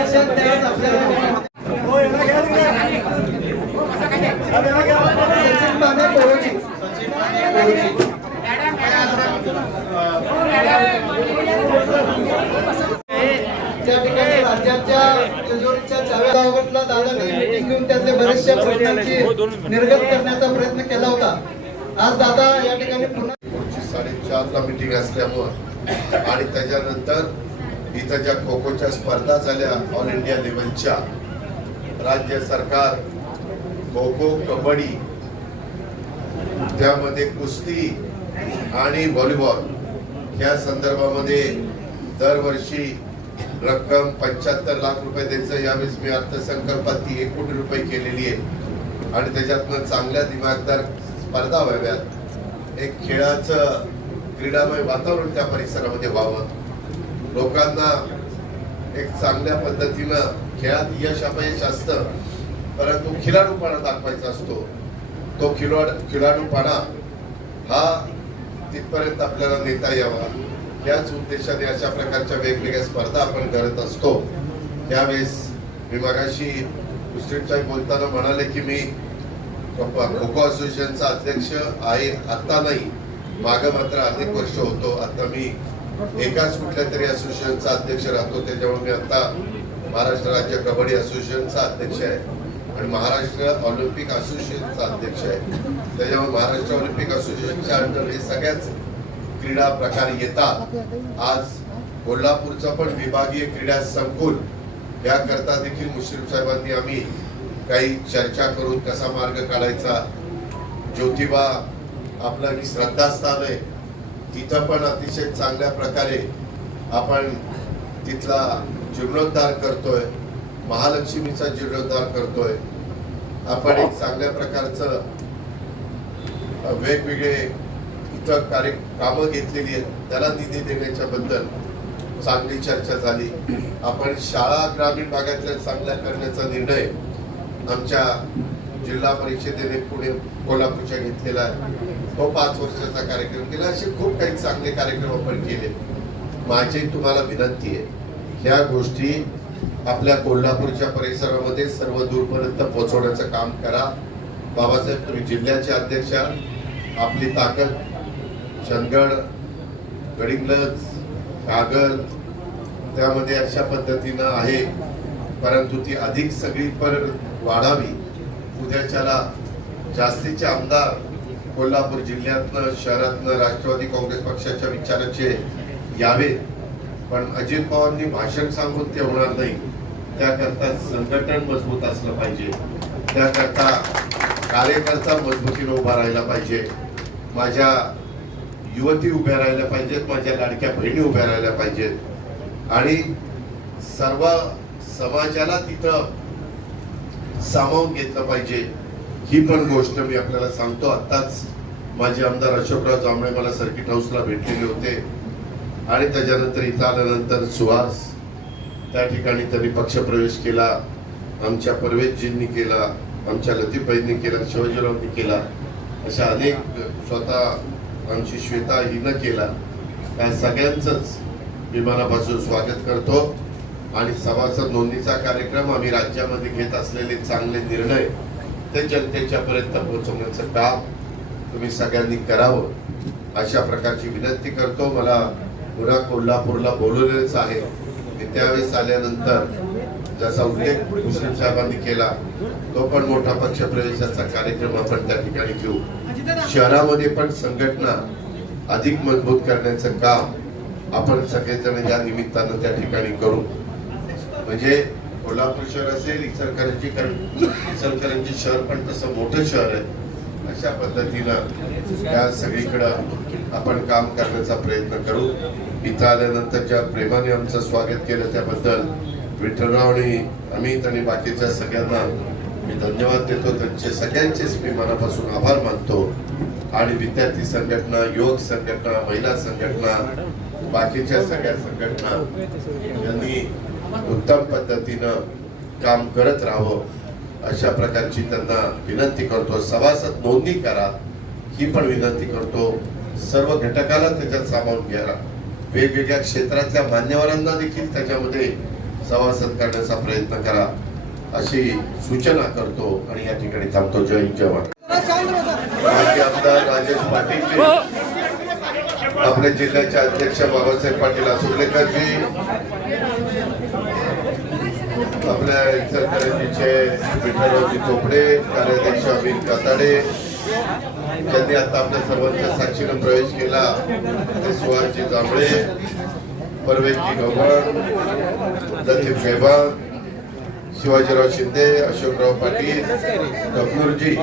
त्यावेळेस आपल्याला सचिन माने कोरोची सचिन माने कोरोची त्या ठिकाणी राज्याच्या तिजोरीच्या चाव्या गावातला दादाने मीटिंग घेऊन त्यातले बरेचशा प्रश्नांची निर्गत करण्याचा प्रयत्न केला होता आज दादा या ठिकाणी पुन्हा साडेचारला मीटिंग असल्यामुळं आणि त्याच्यानंतर इथं ज्या खो खोच्या स्पर्धा झाल्या ऑल इंडिया लेवलच्या राज्य सरकार खो खो कबड्डी त्यामध्ये कुस्ती आणि व्हॉलीबॉल या संदर्भामध्ये दरवर्षी रक्कम पंच्याहत्तर लाख रुपये द्यायचं. यावेळेस मी अर्थसंकल्पात ती एक कोटी रुपये केलेली आहे. आणि त्याच्यातनं चांगल्या दिमागदार स्पर्धा व्हाव्यात. एक खेळाचं क्रीडामय वातावरण त्या परिसरामध्ये व्हावं. लोकांना एक चांगल्या पद्धतीनं खेळात यश अपयश असतं. परंतु खिलाडूपणा दाखवायचा असतो. तो खिलाड खिलाडूपणा हा तिथपर्यंत आपल्याला नेता यावा. याच उद्देशाने अशा प्रकारच्या वेगवेगळ्या स्पर्धा आपण करत असतो. त्यावेळेस मी मगाशी मुश्रीफ बोलताना म्हणाले की मी खो खो असोसिएशनचा अध्यक्ष आहे. आता नाही. मागं मात्र अनेक वर्ष होतो. आता मी एकाच कुठल्या तरी असोसिएशनचा अध्यक्ष राहतो त्याच्यामुळे मी आता महाराष्ट्र राज्य कबड्डी असोसिएशनचा अध्यक्ष आहे आणि महाराष्ट्र ऑलिम्पिक असोसिएशनचा अध्यक्ष आहे. त्याच्यामुळे महाराष्ट्र ऑलिम्पिक असोसिएशनच्या अंडर हे सगळ्याच क्रीडा प्रकार येतात. आज कोल्हापूरचं पण विभागीय क्रीडा संकुल याकरता देखील मुश्रीफ साहेबांनी आम्ही काही चर्चा करून कसा मार्ग काढायचा ज्योतिबा आपलं श्रद्धास्थान आहे. तिथं पण अतिशय चांगल्या प्रकारे आपण तिथला जीर्णोद्धार करतोय महालक्ष्मीचा जीर्णोद्धार करतोय. आपण एक चांगल्या प्रकारचं वेगवेगळे इथं कार्य कामं घेतलेली आहेत. त्याला निधी देण्याच्या बद्दल चांगली चर्चा झाली. आपण शाळा ग्रामीण भागातल्या चांगल्या करण्याचा निर्णय आमच्या जिल्हा परिषदेने पुणे कोल्हापूरच्या घेतलेला तो पाच वर्षाचा कार्यक्रम केला. असे खूप काही चांगले कार्यक्रम आपण केले. माझी तुम्हाला विनंती आहे ह्या गोष्टी आपल्या कोल्हापूरच्या परिसरामध्ये सर्व दूरपर्यंत पोहोचवण्याचं काम करा. बाबासाहेब तुम्ही जिल्ह्याचे अध्यक्ष आपली ताकद चंदगड गडिंगलज कागल त्यामध्ये अशा पद्धतीनं आहे. परंतु ती अधिक सगळी पर वाढावी. उद्याच्याला जास्तीचे आमदार कोल्हापूर जिल्ह्यातनं शहरातनं राष्ट्रवादी काँग्रेस पक्षाच्या विचाराचे यावेत पण अजित पवारांनी भाषण सांगून ते होणार नाही. त्याकरता संघटन मजबूत असलं पाहिजे. त्याकरता कार्यकर्ता मजबूतीनं उभा राहिला पाहिजे. माझ्या युवती उभ्या राहिल्या पाहिजेत माझ्या लाडक्या बहिणी उभ्या राहिल्या पाहिजेत. आणि सर्व समाजाला तिथं सामावून घेतलं पाहिजे. ही पण गोष्ट मी आपल्याला सांगतो. आत्ताच माझे आमदार अशोकराव जांभळे मला सर्किट हाऊसला भेटलेले होते. आणि त्याच्यानंतर इथं आल्यानंतर सुहास त्या ठिकाणी त्यांनी पक्षप्रवेश केला. आमच्या परवेशजींनी केला आमच्या लतीफबाईंनी केला शिवाजीरावनी केला. अशा अनेक स्वतः आमची श्वेता हिनं केला. त्या सगळ्यांचंच विमानापासून स्वागत करतो. आणि सभासद नोंदणीचा कार्यक्रम आम्ही राज्यामध्ये घेत असलेले चांगले निर्णय ते जनतेच्यापर्यंत पोहोचवण्याचं काम तुम्ही सगळ्यांनी करावं अशा प्रकारची विनंती करतो. मला पुन्हा कोल्हापूरला बोलवलेच आहे. मी त्यावेळेस आल्यानंतर जसा उल्लेख मुस्लिम साहेबांनी केला तो पण मोठा पक्ष प्रवेशाचा कार्यक्रम आपण त्या ठिकाणी घेऊ. शहरामध्ये पण संघटना अधिक मजबूत करण्याचं काम आपण सगळेजण या निमित्तानं त्या ठिकाणी करू. म्हणजे कोल्हापूर शहर असेल इचलकरंजी इचलकरंजी शहर पण तसं मोठं शहर आहे. अशा पद्धतीनं या सगळीकडं आपण काम करण्याचा प्रयत्न करू. इथं आल्यानंतर ज्या प्रेमाने आमचं स्वागत केलं त्याबद्दल विठ्ठलराव आणि अमित आणि बाकीच्या सगळ्यांना मी धन्यवाद देतो. त्यांचे सगळ्यांचेच मी मनापासून आभार मानतो. आणि विद्यार्थी संघटना युवक संघटना महिला संघटना बाकीच्या सगळ्या संघटना यांनी उत्तम पद्धतीनं काम करत राहावं अशा प्रकारची त्यांना विनंती करतो. सभासद नोंदणी करा ही पण विनंती करतो. सर्व घटकाला त्याच्यात सामावून घ्या. वेगवेगळ्या क्षेत्रातल्या मान्यवरांना देखील त्याच्यामध्ये सभासद करण्याचा प्रयत्न करा अशी सूचना करतो आणि या ठिकाणी थांबतो. जय जवान माजी आमदार राजेश पाटील आपल्या जिल्ह्याचे अध्यक्ष बाबासाहेब पाटील आसुर्लेकरजी आपल्या इचलकरंजीचे विठ्ठलरावजी चोपडे कार्याध्यक्ष अमित काताडे ज्यांनी आता आपल्या सर्वांच्या साक्षीनं प्रवेश केला ते सुहासजी जांभळे परवेशजी गव्हाण लतीफ गैबान शिवाजीराव शिंदे अशोकराव पाटील कपूरजी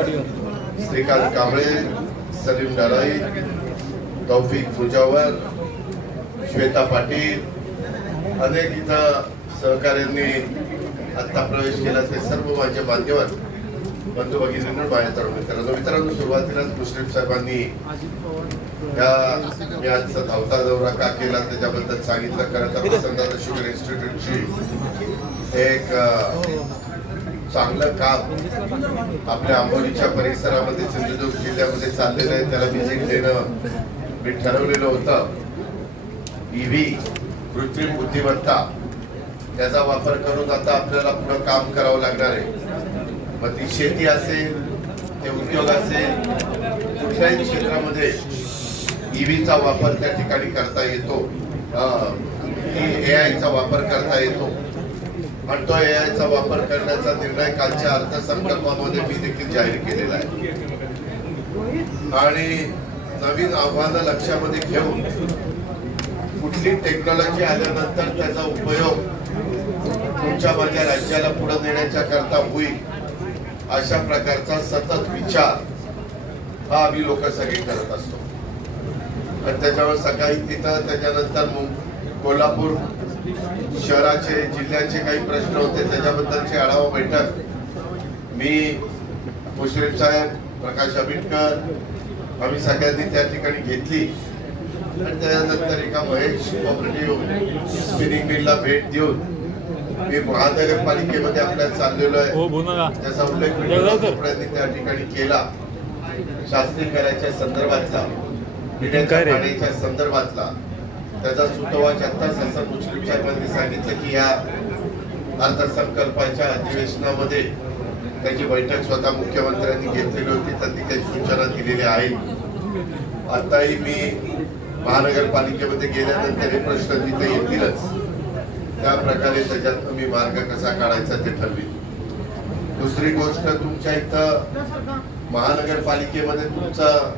श्रीकांत कांबळे सलीम डाराई तौफिक मुजावर श्वेता पाटील अनेक इथं सहकार्यांनी आत्ता प्रवेश केला ते सर्व माझ्या मान्यवर बंधू भगिनींना बाहेर चालू मित्रांनो. मित्रांनो सुरुवातीलाच मुश्रीफ साहेबांनी या मी आजचा धावता दौरा का केला त्याच्याबद्दल सांगितलं. खरं तर वसंतदादा शुगर इन्स्टिट्यूटची एक चांगलं काम आपल्या आंबोलीच्या परिसरामध्ये सिंधुदुर्ग जिल्ह्यामध्ये चाललेलं आहे. त्याला व्हिजिट देणं मी ठरवलेलं होतं. ईव्ही कृत्रिम बुद्धिमत्ता त्याचा वापर करून आता आपल्याला पुढं काम करावं लागणार आहे. मग ती शेती असेल ते उद्योग असेल कुठल्याही क्षेत्रामध्ये ईव्हीचा वापर त्या ठिकाणी करता येतो. ए आयचा वापर करता येतो. पण तो ए आयचा वापर करण्याचा निर्णय कालच्या अर्थसंकल्पामध्ये मी देखील जाहीर केलेला आहे. आणि नवीन आव्हानं लक्षामध्ये घेऊन कुठली टेक्नॉलॉजी आल्यानंतर त्याचा उपयोग तुमच्या माझ्या राज्याला पुढे नेण्याच्या करता होईल अशा प्रकारचा सतत विचार हा आम्ही लोकसभेत करत असतो. आणि त्याच्यावर सकाळी तिथं त्याच्यानंतर कोल्हापूर शहराचे जिल्ह्याचे काही प्रश्न होते त्याच्याबद्दलची आढावा बैठक. मी मुश्रीफ साहेब प्रकाश आंबेडकर आम्ही सगळ्यांनी त्या ठिकाणी घेतली. आणि त्याच्यानंतर एका महेश कॉपरेटिव्ह स्पिनिंग मिलला भेट देऊन मी महानगरपालिकेमध्ये आपल्या चाललेलो आहे. त्याचा उल्लेख चोपड्यांनी त्या ठिकाणी केला. शास्त्रीकराच्या संदर्भातला पिण्याच्या संदर्भातला त्याचा सुतोवा आत्ताच असं मुस्लिम साहेबांनी सांगितलं की या अर्थसंकल्पाच्या अधिवेशनामध्ये त्याची बैठक स्वतः मुख्यमंत्र्यांनी घेतलेली होती. त्यांनी काही सूचना दिलेल्या आहेत. आताही मी महानगरपालिकेमध्ये गेल्यानंतर हे प्रश्न तिथे येतीलच. त्या प्रकारे त्याच्यात मी मार्ग कसा काढायचा ते ठरवी दुसरी गोष्ट तुमच्या इथं महानगरपालिकेमध्ये तुमचं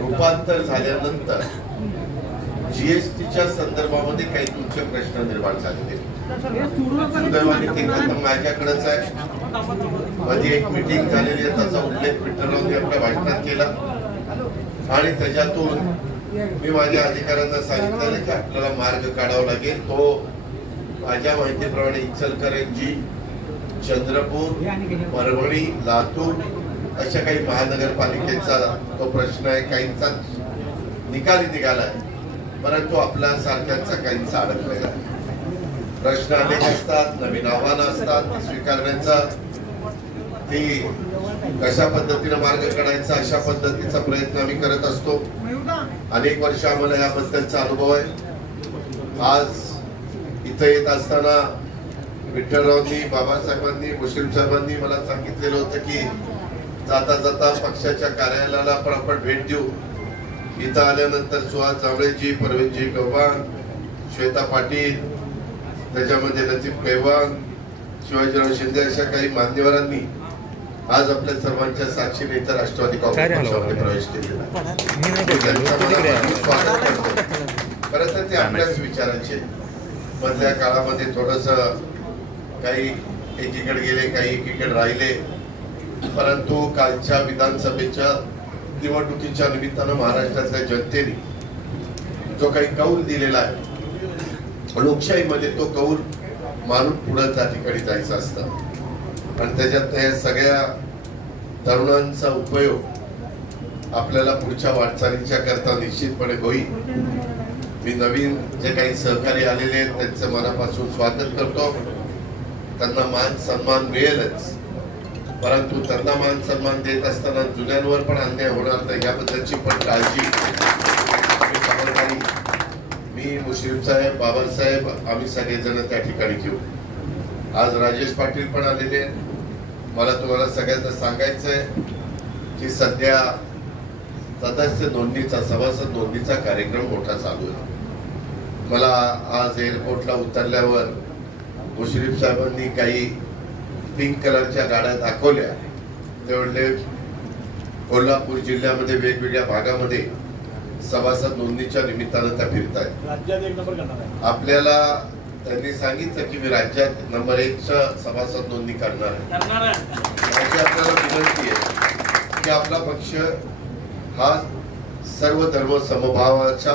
रूपांतर झाल्यानंतर जीएसटीच्या संदर्भामध्ये काही तुमचे प्रश्न निर्माण झालेले सुदैवाने ते खतं माझ्याकडेच आहे. मध्ये एक मिटिंग झालेली आहे त्याचा उल्लेख विठ्ठलरावने आपल्या भाषणात केला. आणि त्याच्यातून मी माझ्या अधिकाऱ्यांना सांगितलेलं की? आपल्याला मार्ग काढावा लागेल. तो माझ्या माहितीप्रमाणे इचलकरंजी चंद्रपूर परभणी लातूर अशा काही महानगरपालिकेचा तो प्रश्न आहे. काहींचा निकाली निघालाय परंतु आपल्या सारख्यांचा काहींचा अडकलेला आहे. प्रश्न अनेक असतात नवीन आव्हानं असतात स्वीकारण्याचा. ती कशा पद्धतीने मार्ग काढायचा अशा पद्धतीचा प्रयत्न आम्ही करत असतो. अनेक वर्ष आम्हाला याबद्दलचा अनुभव आहे. आज इथं येत असताना विठ्ठलरावांनी बाबासाहेबांनी मुस्लिम साहेबांनी मला सांगितलेलं होतं की जाता जाता पक्षाच्या कार्यालयाला पण आपण भेट देऊ. इथं आल्यानंतर सुहास जावळेजी परवेशजी गव्हाण श्वेता पाटील त्याच्यामध्ये लतीफ कैवान शिवाजीराव शिंदे अशा काही मान्यवरांनी आज आपल्या सर्वांच्या साक्षीने इथं राष्ट्रवादी काँग्रेस पक्षामध्ये प्रवेश केलेला. खरं ते आपल्याच विचाराचे मधल्या काळामध्ये थोडस काही एकीकडे गेले काही एकीकडे राहिले. परंतु कालच्या विधानसभेच्या निवडणुकीच्या निमित्तानं महाराष्ट्रातल्या जनतेने जो काही कौल दिलेला आहे लोकशाहीमध्ये तो कौल मानून पुढे त्या ठिकाणी जायचं असतं. आणि त्याच्यात हे सगळ्या तरुणांचा उपयोग आपल्याला पुढच्या वाटचालीच्या करता निश्चितपणे होईल. मी नवीन जे काही सहकारी आलेले आहेत त्यांचं मनापासून स्वागत करतो. त्यांना मान सन्मान मिळेलच. परंतु त्यांना मान सन्मान देत असताना जुन्यांवर पण अन्याय होणार नाही याबद्दलची पण काळजी खबरदारी मी मुश्रीफ साहेब बाबासाहेब आम्ही सगळेजण त्या ठिकाणी घेऊ. आज राजेश पाटील पण आलेले आहेत. मला तुम्हाला सगळ्यांना सांगायचं आहे की सध्या सदस्य नोंदणीचा सभासद नोंदणीचा कार्यक्रम मोठा चालू आहे. मला आज एअरपोर्टला उतरल्यावर मुश्रीफ साहेबांनी काही पिंक कलरच्या गाड्या दाखवल्या. ते म्हणले कोल्हापूर जिल्ह्यामध्ये वेगवेगळ्या भागामध्ये सभासद नोंदणीच्या निमित्तानं त्या फिरतायत. आपल्याला त्यांनी सांगितलं की मी राज्यात नंबर एकच्या सभासद नोंदणी करणार आहे. माझी आपल्याला विनंती आहे की आपला पक्ष हा सर्व धर्म समभावाच्या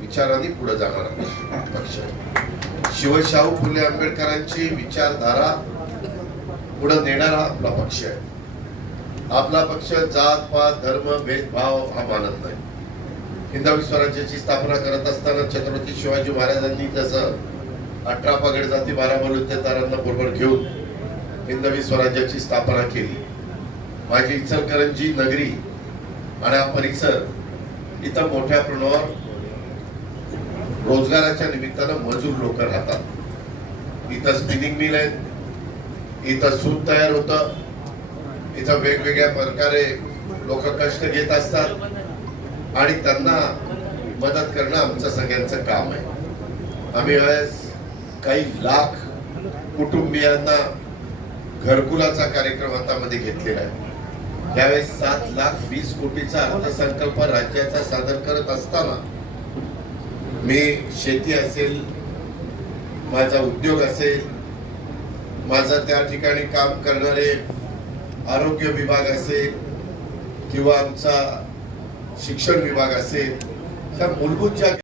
विचाराने पुढे जाणारा पक्ष. शिवशाहू फुले आंबेडकरांची विचारधारा पुढे नेणारा आपला पक्ष आहे. आपला पक्ष जात पात धर्म भेदभाव हा मानत नाही. हिंदवी स्वराज्याची स्थापना करत असताना छत्रपती शिवाजी महाराजांनी जसं अठरा पगड जाती बारा तारांना बरोबर घेऊन हिंदवी स्वराज्याची स्थापना केली. माझी इचलकरंजी नगरी आणि हा परिसर इथं मोठ्या प्रमाणावर रोजगाराच्या निमित्तानं मजूर लोक राहतात. इथं स्पिनिंग मिल आहेत इथं सूत तयार होतं इथं वेगवेगळ्या प्रकारे लोक कष्ट घेत असतात आणि त्यांना मदत करणं आमचं सगळ्यांचं काम आहे. आम्ही वेळेस काही लाख कुटुंबियांना घरकुलाचा कार्यक्रम हातामध्ये घेतलेला आहे. त्यावेळेस सात लाख वीस कोटीचा अर्थसंकल्प राज्याचा सादर करत असताना मी शेती असेल माझा उद्योग असेल माझा त्या ठिकाणी काम करणारे आरोग्य विभाग असेल किंवा आमचा शिक्षण विभाग असेल त्या मूलभूत ज्या